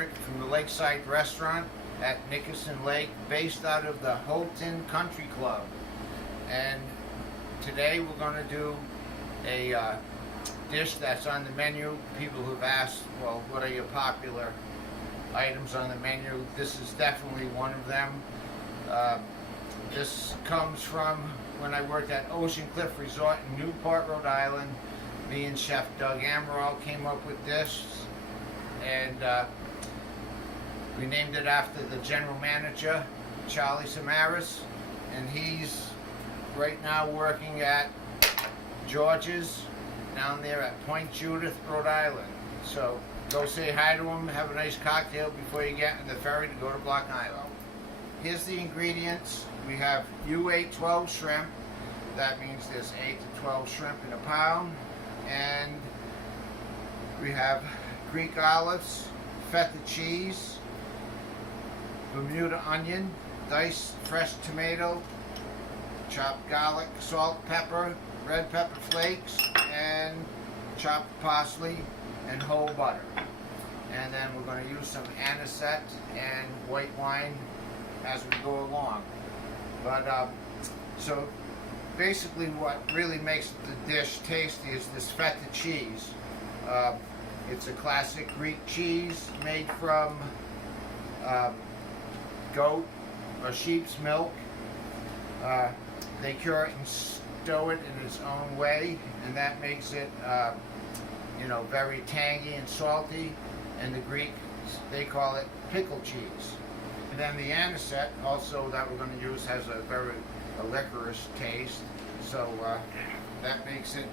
Roderick from the Lakeside restaurant at Nickerson Lake, based out of the Houlton Country Club. And today we're going to do a dish that's on the menu. People who've asked, well, what are your popular items on the menu? This is definitely one of them. This comes from when I worked at Ocean Cliff Resort in Newport, Rhode Island. Me and Chef Doug Amaral came up with this, and we named it after the general manager, Charlie Semaris, and he's right now working at George's down there at Point Judith, Rhode Island. So go say hi to him, have a nice cocktail before you get in the ferry to go to Block Island. Here's the ingredients. We have U8-12 shrimp. That means there's 8 to 12 shrimp in a pound. And we have Greek olives, feta cheese, Bermuda onion, diced fresh tomato, chopped garlic, salt, pepper, red pepper flakes, and chopped parsley and whole butter. And then we're going to use some anisette and white wine as we go along. But so basically what really makes the dish tasty is this feta cheese. It's a classic Greek cheese made from goat or sheep's milk. They cure it and stow it in its own way, and that makes it very tangy and salty. And the Greeks, they call it pickle cheese. And then the anisette, also that we're going to use, has a licorice taste, so that makes it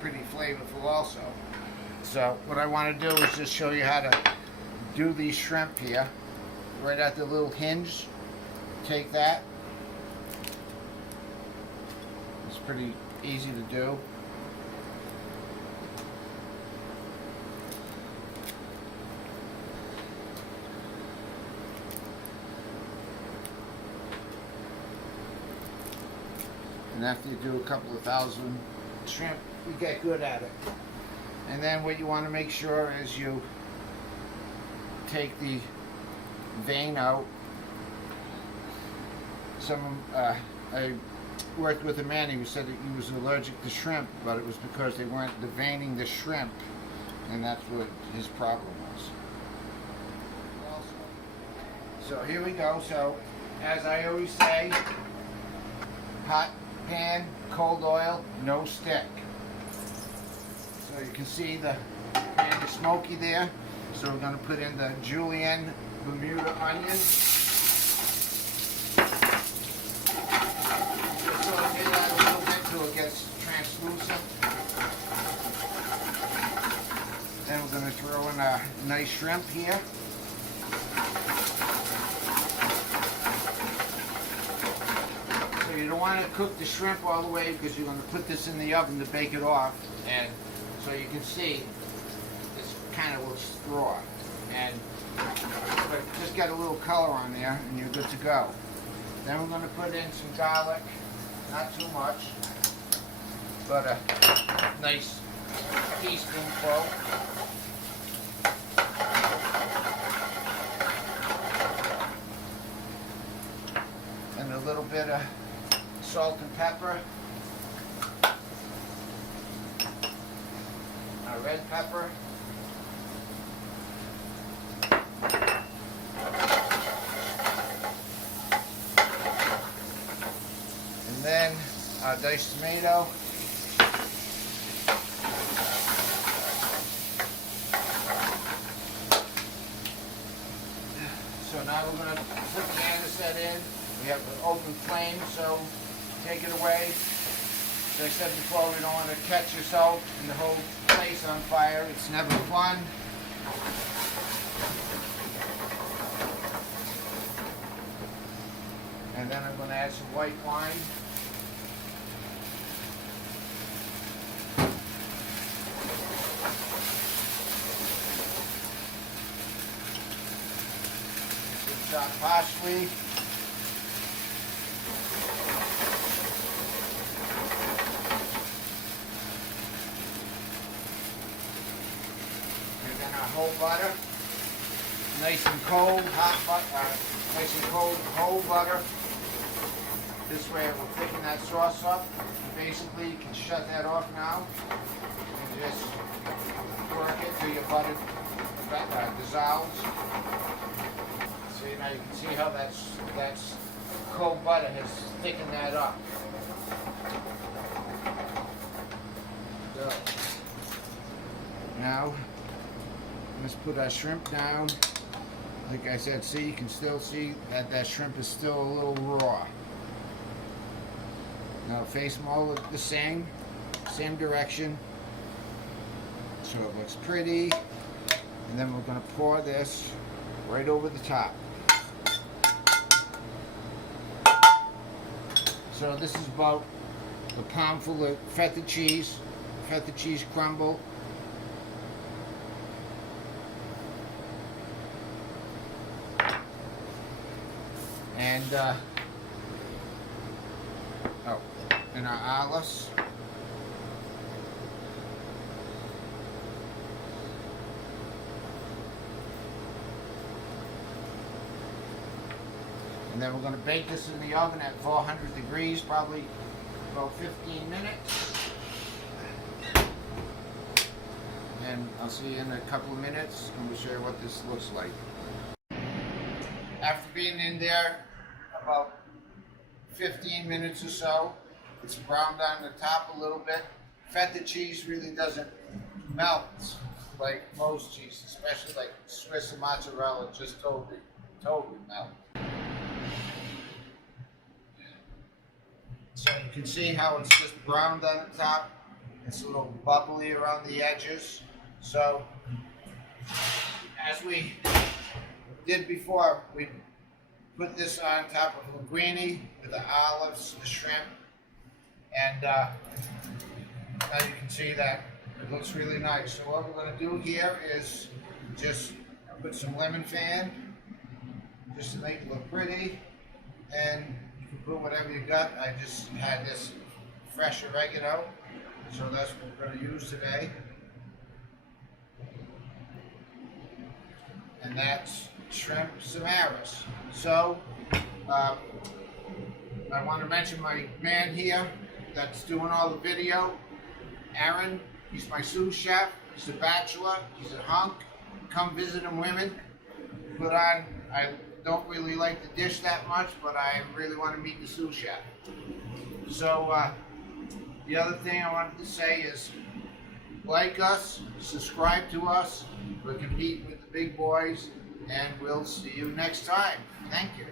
pretty flavorful also. So what I want to do is just show you how to do these shrimp here. Right at the little hinge, take that. It's pretty easy to do. And after you do a couple of thousand shrimp, you get good at it. And then what you want to make sure is you take the vein out. I worked with a man who said that he was allergic to shrimp, but it was because they weren't deveining the shrimp, and that's what his problem was. So here we go. So as I always say, hot pan, cold oil, no stick. So you can see the pan is smoky there. So we're going to put in the julienne Bermuda onion. Just saute that a little bit till it gets translucent. Then we're going to throw in a nice shrimp here. So you don't want to cook the shrimp all the way because you're going to put this in the oven to bake it off. And so you can see this kind of looks raw. But just get a little color on there and you're good to go. Then we're going to put in some garlic, not too much, but a nice teaspoonful. And a little bit of salt and pepper. A red pepper. Then diced tomato. So now we're going to put the anisette in. We have an open flame, so take it away. As I said before, we don't want to catch yourself and the whole place on fire. It's never fun. And then I'm going to add some white wine. Some chopped parsley. And then our whole butter. nice and cold, hot butter, nice and cold, cold butter. This way it will thicken that sauce up. And basically, you can shut that off now and just work it till your butter dissolves. See, now you can see how that's cold butter has thickened that up. So, now, let's put our shrimp down. Like I said, see, you can still see that that shrimp is still a little raw. Now face them all the same direction, so it looks pretty. And then we're going to pour this right over the top. So this is about a poundful of feta cheese crumble. And and our olives. And then we're going to bake this in the oven at 400 degrees, probably about 15 minutes. And I'll see you in a couple of minutes, and we'll show you what this looks like. After being in there about 15 minutes or so, it's browned on the top a little bit. Feta cheese really doesn't melt like most cheese, especially like Swiss and mozzarella, just totally melt. So you can see how it's just browned on the top. It's a little bubbly around the edges. So, as we did before, we put this on top of linguine with the olives, the shrimp, and now you can see that it looks really nice. So what we're going to do here is just put some lemon fan, just to make it look pretty, and you can put whatever you got. I just had this fresh oregano, so that's what we're going to use today. And that's shrimp Semaris. So, I want to mention my man here that's doing all the video, Aaron. He's my sous chef. He's a bachelor. He's a hunk. Come visit him, women. I don't really like the dish that much, but I really want to meet the sous chef. So, the other thing I wanted to say is, like us, subscribe to us. We're competing with the big boys, and we'll see you next time. Thank you.